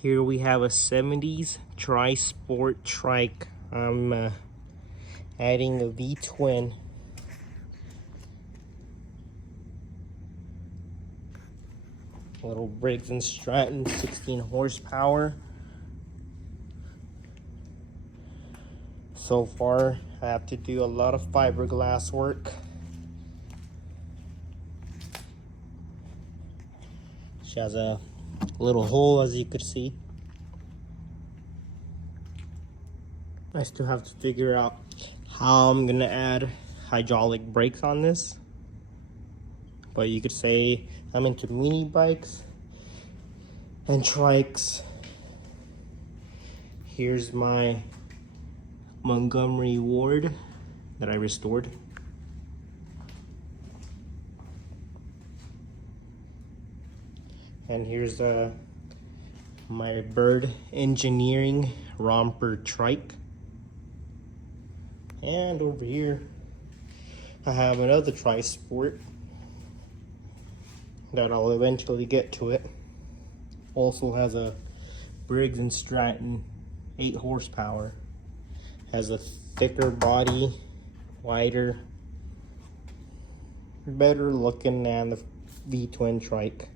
Here we have a 70s tri-sport trike. I'm adding a V-twin. Little Briggs and Stratton, 16 horsepower. So far, I have to do a lot of fiberglass work. She has a little hole, as you could see. I still have to figure out how I'm gonna add hydraulic brakes on this. But you could say I'm into mini bikes and trikes. Here's my Montgomery Ward that I restored. And here's my Bird Engineering Romper trike. And over here, I have another tri-sport that I'll eventually get to it. Also has a Briggs and Stratton 8 horsepower. Has a thicker body, wider, better looking than the V-twin trike.